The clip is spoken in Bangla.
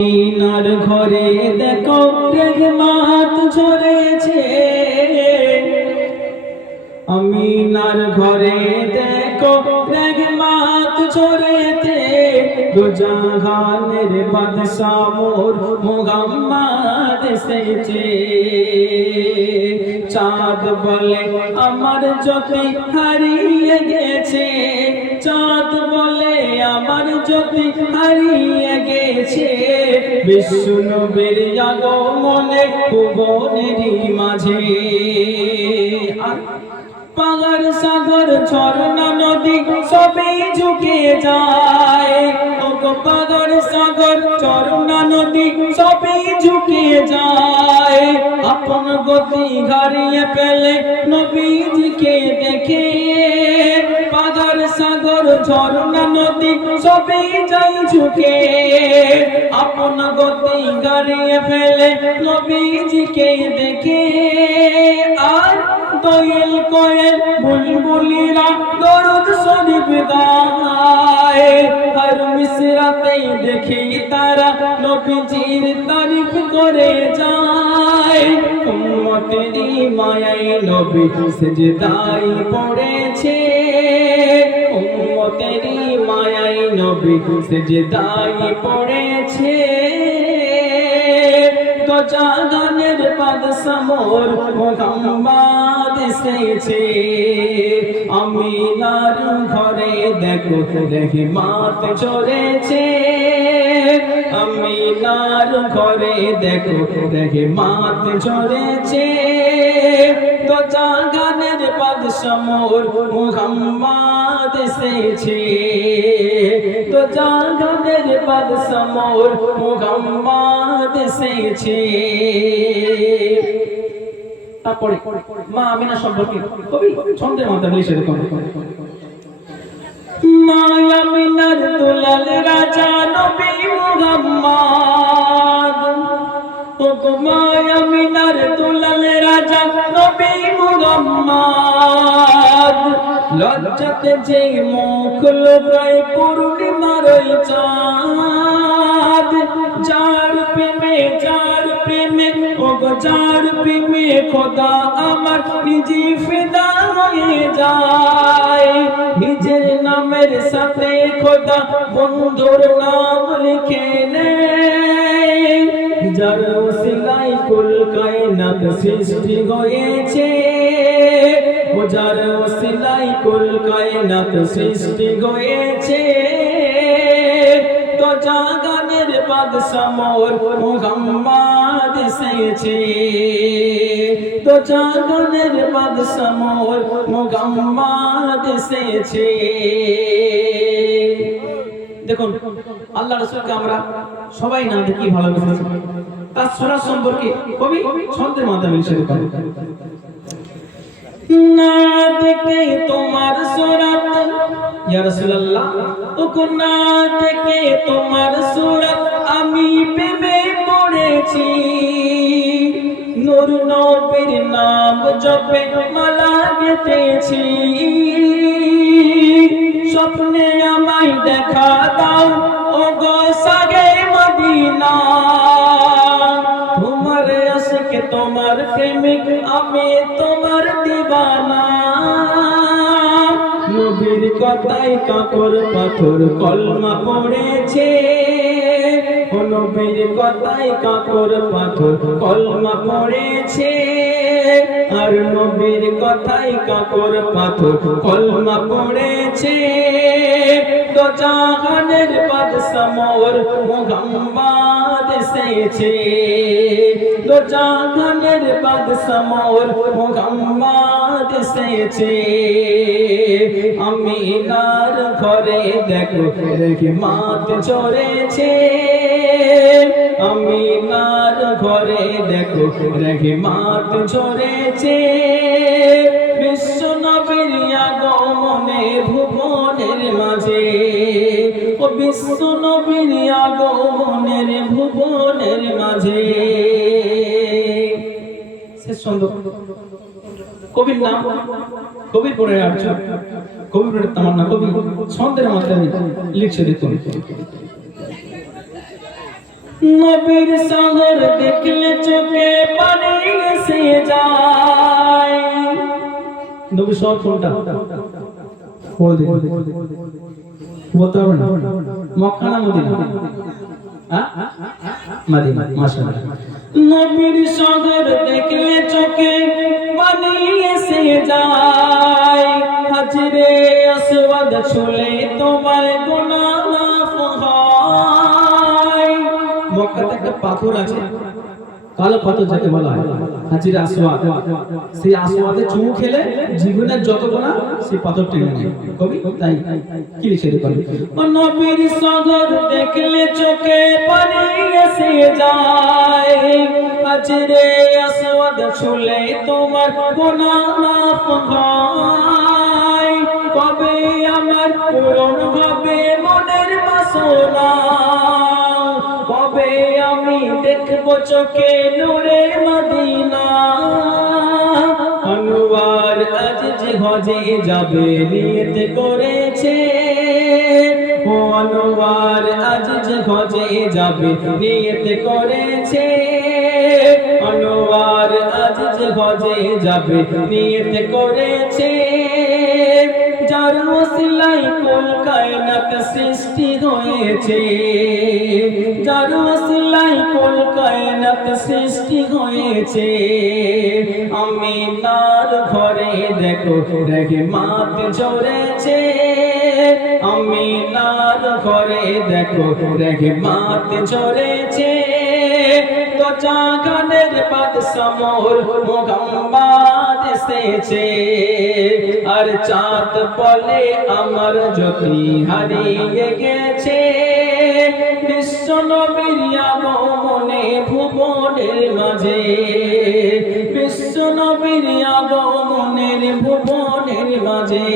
মদিনার ঘরে দেখো রহমত ঝরেছে, আমিনার ঘরে দেখো রহমত ঝরেছে। দু জাহানের বাদশা মোর মুহাম্মদ এসেছে। চাঁদ বলে আমার জ্যোতি হারিয়ে গেছে, চাঁদ বলে আমার জ্যোতি হারিয়ে গেছে। বিশ্ব নবীর আগমনে ভুবনেরই মাঝে পাহাড় সাগর ঝর্ণা নদী সবই ঝুঁকে যায়। ওগো পাহাড় সাগর ঝর্ণা নদী সবই ঝুঁকে যায়। আপন গতি হারিয়ে ফেলে নবীজিকে দেখে, পাহাড় সাগর ঝর্ণা নদী সবই যাই ঝুঁকে। আপন গতি হারিয়ে ফেলে নবীজিকে দেখে। আর দোয়েল কোয়েল বুলবুলিরা দরুদ শরীফ গায়, হর মিসরাতেই দেখি তারা নবীজির তারিফ করে যায়। উম্মতেরই মায়ায় নবী সিজদায় পড়েছে, উম্মতেরই মায়ায় নবী সিজদায় পড়েছে। তো জাগানের বাদশা মোর মুহাম্মদ এসেছে। আমিনার ঘরে দেখো রহমত ঝরেছে, আমিনার ঘরে দেখো রহমত ঝরেছে। তো জাগানের বাদশা মোর মুহাম্মদ এসেছে, তো জাগানের বাদশা মোর মুহাম্মদ এসেছে। তারপরে মা আমিনা সম্পর্কে কবি ছন্দের মাধ্যমে লিখে রেখেছেন। মা আমিনার দুলাল রাজা নবী মুহাম্মদ, ওগো মা আমিনার দুলাল রাজা নবী মুহাম্মদ। লজ্জাতে যে মুখ লুকায় পূর্ণিমার চাঁদ, যার প্রেমে ওগো যার প্রেমে খোদা আমার নিজে ফিদা হয়ে যায়। নিজের নামের সাথে খোদা বন্ধুর নাম লিখে নেয়। যার ওসিলায় কুল কায়নাত সৃষ্টি হয়েছে, ও যার ওসিলায় কুল কায়নাত সৃষ্টি হয়েছে। তো জাগানের বাদশা মোর মুহাম্মদ এসেছে, তো জাগানের বাদশা মোর মুহাম্মদ এসেছে। দেখুন আল্লাহ রাসূলকে আমরা সবাই না দেখি ভালোবেসেছি। তার সুরাত সম্পর্কে কবি ছন্দের মাধ্যমে লিখে রেখেছেন। না দেখে তোমার সুরাত ইয়া রাসূলুল্লাহ, ওগো না দেখে তোমার সুরাত আমি প্রেমে পড়েছি। নূর নবীর নাম জপে মালা গেঁথেছি। স্বপ্নে আমায় দেখা দাও ওগো সাগে মদিনা, তোমার আশিক তোমার প্রেমিক আমি তোমার দিওয়ানা। নবীর কথায় কাকর পাথর কলমা পড়েছে, নবীর কথায় কাকর পাথর কলমা পড়েছে। আর নবীর কথায় কাকর পাথর কলমা পড়েছে। তো জাহানের বাদশা মোর মুহাম্মদ এসেছে, তো জাহানের বাদশা মোর মুহাম্মদ এসেছে। আমিনার ঘরে দেখো রহমত ঝরেছে, আমিনার ঘরে দেখো রহমত ঝরেছে। বিশ্ব নবীর আগমনে ভুবনের মাঝে, ও বিশ্ব নবীর আগমনের ভুবনের মাঝে। শেষ ছন্দ কবির নাম কবির পড়ে আসছে, কবির তামান্না কবি ছন্দের মাধ্যমে লিখছে। দেখুন নবীর সাগর দেখলে চোখে পানি এসে যায়। নবীর শহর কোনটা বল দেখো, বলতে পারবে না? মক্কা না মদিনা? মদিনা। মাশাআল্লাহ। নবীর সাগর দেখলে চোখে পানি এসে যায়। হাজরে আসওয়াদ ছুঁলে তোমার গুনাহ মাফ হয়। মক্কাতে একটা পাথর আছে, কালো পাথর যাকে বলা হয় হাজির আসওয়াদ। সেই আসওয়াদে চুমু খেলে জীবনের যত গুনাহ সেই পাথর টেনে নেয়। কবি তাই কি লিখে পারবে? ও নবীর সাগর দেখলে চোখে পানি এসে যায়। হাজিরে আসওয়াদ ছুঁলে তোমার গুনাহ মাফ হয়। কবে আমার পূরণ হবে মনের বাসনা, কবে আমি দেখবো চোখে নূরে মদিনা। আনোয়ার আজ যে হজে যাবে নিয়ত করেছে, ও আনোয়ার আজ যে হজে যাবে নিয়ত করেছে। আনোয়ার আজ যে হজে যাবে নিয়ত করেছে। যার ওসিলায় কুল কায়নাত সৃষ্টি হয়েছে, যার ওসিলায় কুল কায়নাত সৃষ্টি হয়েছে। আমিনার ঘরে দেখো রহমত ঝরেছে, আমিনার ঘরে দেখো রহমত ঝরেছে। তো জাগানের বাদশা মোর মুহাম্মদ এসেছে, আর চাঁদ বলে আমার জ্যোতি হারিয়ে গেছে। বিশ্ব নবীর আগমনে ভুবনের মাঝে, বিশ্ব নবীর আগমনের ভুবনের মাঝে।